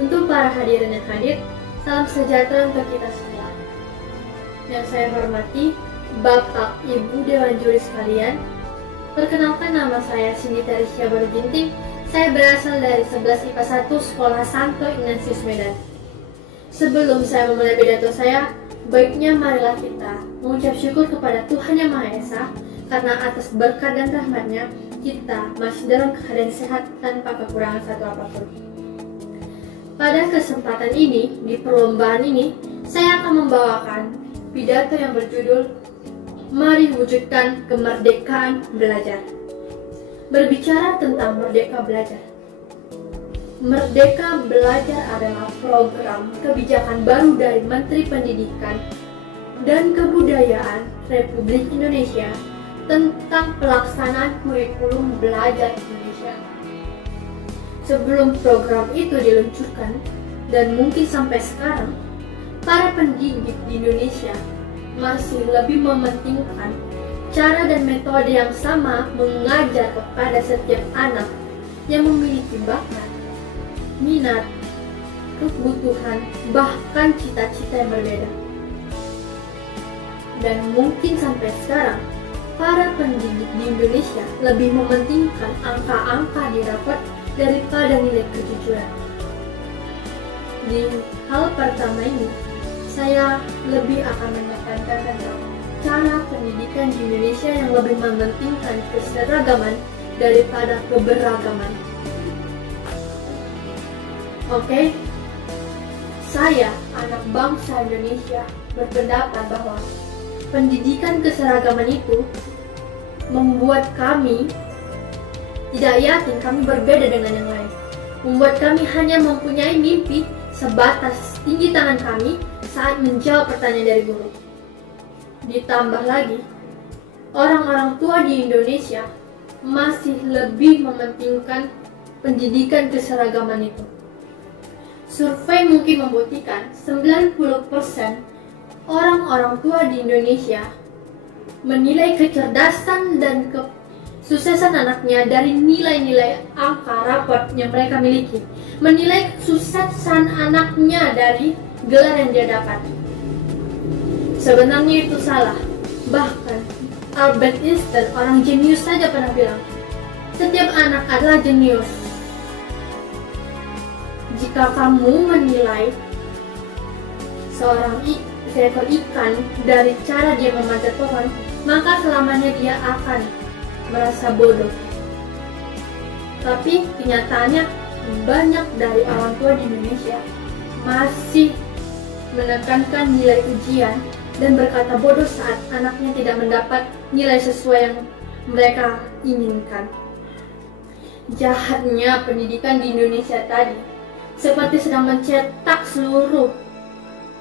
Untuk para hadirin yang hadir, salam sejahtera untuk kita semua. Yang saya hormati, Bapak, Ibu, Dewan Juri sekalian. Perkenalkan, nama saya Cindy Tarisya Baruginting. Saya berasal dari 11 IPA 1 Sekolah Santo Ignatius Medan. Sebelum saya memulai pidato saya, baiknya marilah kita mengucap syukur kepada Tuhan Yang Maha Esa, karena atas berkat dan rahmat-Nya kita masih dalam keadaan sehat tanpa kekurangan satu apapun. Pada kesempatan ini, di perlombaan ini, saya akan membawakan pidato yang berjudul Mari Wujudkan Kemerdekaan Belajar. Berbicara tentang Merdeka Belajar. Merdeka Belajar adalah program kebijakan baru dari Menteri Pendidikan dan Kebudayaan Republik Indonesia tentang pelaksanaan kurikulum belajar Indonesia. Sebelum program itu diluncurkan, dan mungkin sampai sekarang, para pendidik di Indonesia masih lebih mementingkan cara dan metode yang sama mengajar kepada setiap anak yang memiliki bakat, minat, kebutuhan, bahkan cita-cita yang berbeda. Dan mungkin sampai sekarang, para pendidik di Indonesia lebih mementingkan angka-angka di rapot daripada nilai kejujuran. Di hal pertama ini, saya lebih akan menekankan tentang cara pendidikan di Indonesia yang lebih mementingkan keseragaman daripada keberagaman. Oke, saya, anak bangsa Indonesia, berpendapat bahwa pendidikan keseragaman itu membuat kami tidak yakin kami berbeda dengan yang lain. Membuat kami hanya mempunyai mimpi sebatas tinggi tangan kami saat menjawab pertanyaan dari guru. Ditambah lagi, orang-orang tua di Indonesia masih lebih mementingkan pendidikan keseragaman itu. Survei mungkin membuktikan 90% orang-orang tua di Indonesia menilai kecerdasan dan kesuksesan anaknya dari nilai-nilai angka raport yang mereka miliki. Menilai kesuksesan anaknya dari gelar yang dia dapat. Sebenarnya itu salah. Bahkan Albert Einstein, orang jenius saja pernah bilang, setiap anak adalah jenius. Jika kamu menilai seekor ikan dari cara dia memanjat pohon, maka selamanya dia akan merasa bodoh. Tapi kenyataannya, banyak dari orang tua di Indonesia masih menekankan nilai ujian dan berkata bodoh saat anaknya tidak mendapat nilai sesuai yang mereka inginkan. Jahatnya pendidikan di Indonesia tadi seperti sedang mencetak seluruh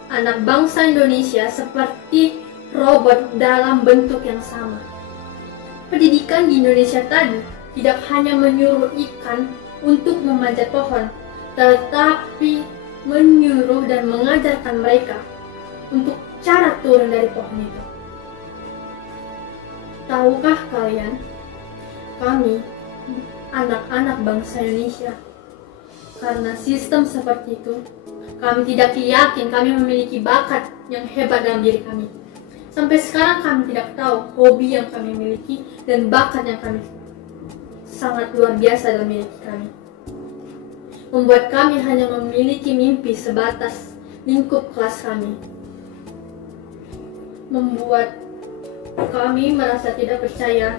anak bangsa Indonesia seperti robot dalam bentuk yang sama. Pendidikan di Indonesia tadi tidak hanya menyuruh ikan untuk memanjat pohon, tetapi menyuruh dan mengajarkan mereka untuk cara turun dari pohon itu. Tahukah kalian, kami, anak-anak bangsa Indonesia, karena sistem seperti itu, kami tidak yakin kami memiliki bakat yang hebat dalam diri kami. Sampai sekarang kami tidak tahu hobi yang kami miliki dan bakat yang kami sangat luar biasa dalam miliki kami. Membuat kami hanya memiliki mimpi sebatas lingkup kelas kami. Membuat kami merasa tidak percaya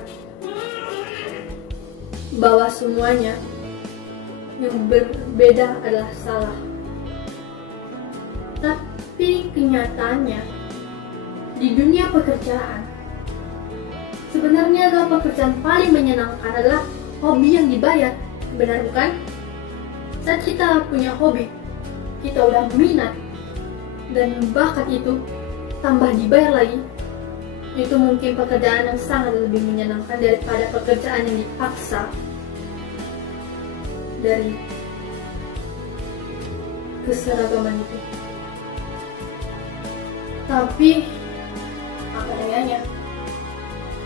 bahwa semuanya yang berbeda adalah salah. Tapi kenyataannya, di dunia pekerjaan, sebenarnya adalah pekerjaan paling menyenangkan adalah hobi yang dibayar. Benar bukan? Saat kita punya hobi, kita udah minat dan bakat itu tambah dibayar lagi, itu mungkin pekerjaan yang sangat lebih menyenangkan daripada pekerjaan yang dipaksa dari keseragaman itu. Tapi apa dayanya,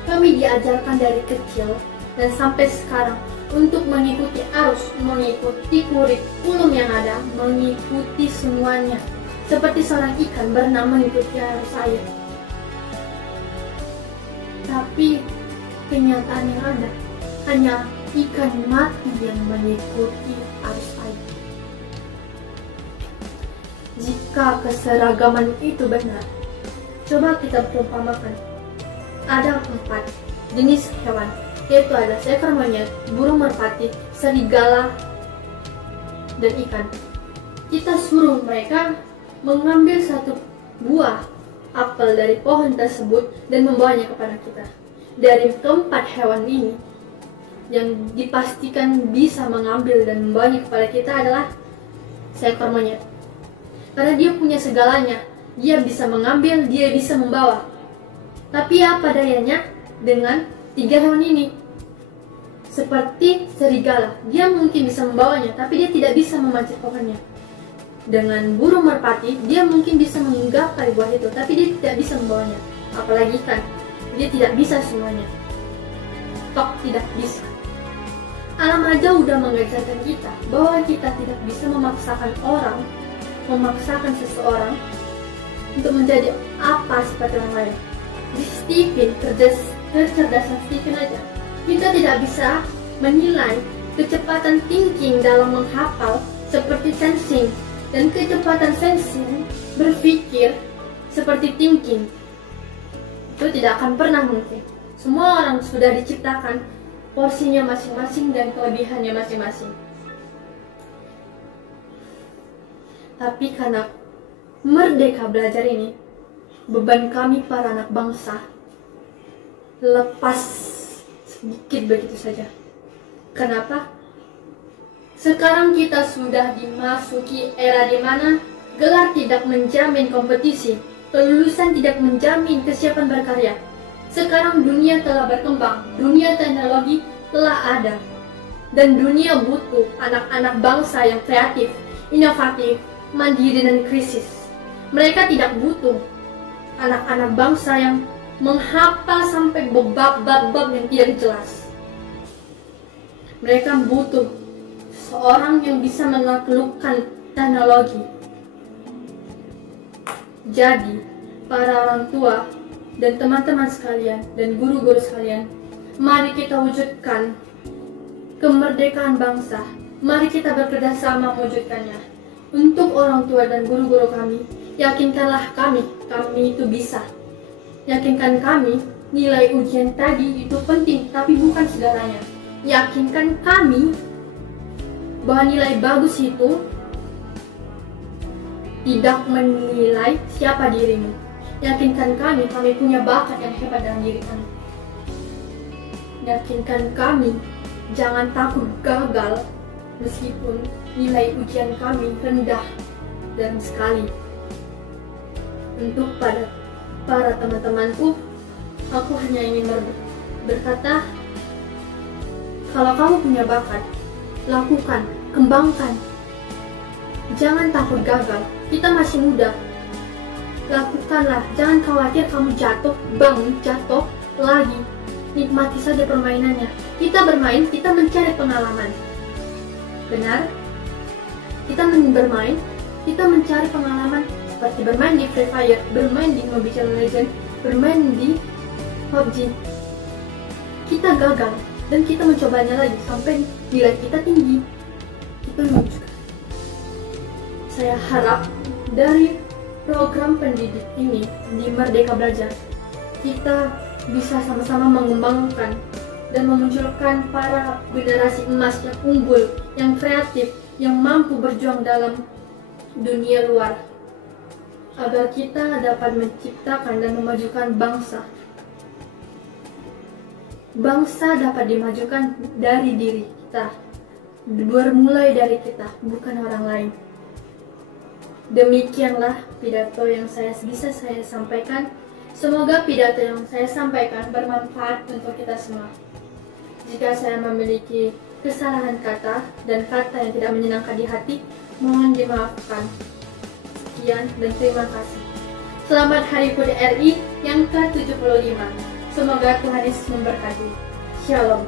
kami diajarkan dari kecil dan sampai sekarang untuk mengikuti arus, mengikuti kurikulum yang ada, mengikuti semuanya. Seperti seorang ikan berenang mengikuti arus air. Tapi kenyataan yang ada hanya ikan mati yang mengikuti arus air. Jika keseragaman itu benar, coba kita perumpamakan. Ada 4 jenis hewan, yaitu ada seekor monyet, burung merpati, serigala, dan ikan. Kita suruh mereka mengambil satu buah apel dari pohon tersebut dan membawanya kepada kita. Dari keempat hewan ini, yang dipastikan bisa mengambil dan membawanya kepada kita adalah seekor monyet. Karena dia punya segalanya, dia bisa mengambil, dia bisa membawa. Tapi apa dayanya dengan 3 hewan ini? Seperti serigala, dia mungkin bisa membawanya, tapi dia tidak bisa memanjat pohonnya. Dengan burung merpati, dia mungkin bisa menggapai buah itu, tapi dia tidak bisa membawanya. Apalagi ikan, dia tidak bisa semuanya. Tok tidak bisa. Alam aja udah mengajarkan kita bahwa kita tidak bisa memaksakan seseorang untuk menjadi apa seperti orang lain. Di Stephen, kecerdasan Stephen aja, kita tidak bisa menilai kecepatan thinking dalam menghafal seperti sensing, dan kecepatan sensing berpikir seperti thinking. Itu tidak akan pernah mungkin. Semua orang sudah diciptakan porsinya masing-masing dan kelebihannya masing-masing. Tapi karena merdeka belajar ini, beban kami para anak bangsa lepas sedikit begitu saja. Kenapa? Sekarang kita sudah dimasuki era di mana gelar tidak menjamin kompetisi, kelulusan tidak menjamin kesiapan berkarya. Sekarang dunia telah berkembang, dunia teknologi telah ada, dan dunia butuh anak-anak bangsa yang kreatif, inovatif, mandiri, dan krisis. Mereka tidak butuh anak-anak bangsa yang menghafal sampai bab-bab yang tidak jelas. Mereka butuh seorang yang bisa menaklukkan teknologi. Jadi, para orang tua dan teman-teman sekalian dan guru-guru sekalian, mari kita wujudkan kemerdekaan bangsa. Mari kita bekerjasama mewujudkannya. Untuk orang tua dan guru-guru kami, yakinkanlah kami itu bisa. Yakinkan kami, nilai ujian tadi itu penting, tapi bukan segalanya. Yakinkan kami bahwa nilai bagus itu tidak menilai siapa dirimu. Yakinkan kami punya bakat yang hebat dalam diri kami. Yakinkan kami, jangan takut gagal meskipun nilai ujian kami rendah dan sekali. Untuk para teman-temanku, aku hanya ingin berkata, kalau kamu punya bakat, lakukan, kembangkan. Jangan takut gagal, kita masih muda. Lakukanlah, jangan khawatir kamu jatuh, bangun, jatuh lagi. Nikmati saja permainannya. Kita bermain, kita mencari pengalaman. Benar? Kita bermain, kita mencari pengalaman, seperti bermain di Free Fire, bermain di Mobile Legends, bermain di PUBG. Kita gagal dan kita mencobanya lagi sampai nilai kita tinggi. Itu menunjukkan. Saya harap dari program pendidik ini di Merdeka Belajar, kita bisa sama-sama mengembangkan dan memunculkan para generasi emas yang unggul, yang kreatif, yang mampu berjuang dalam dunia luar, agar kita dapat menciptakan dan memajukan bangsa. Bangsa dapat dimajukan dari diri kita, bermulai dari kita, bukan orang lain. Demikianlah pidato yang bisa saya sampaikan. Semoga pidato yang saya sampaikan bermanfaat untuk kita semua. Jika saya memiliki kesalahan kata dan kata yang tidak menyenangkan di hati, mohon dimaafkan. Sekian dan terima kasih. Selamat Hari Budi RI yang ke-75. Semoga Tuhan Yesus memberkati. Shalom.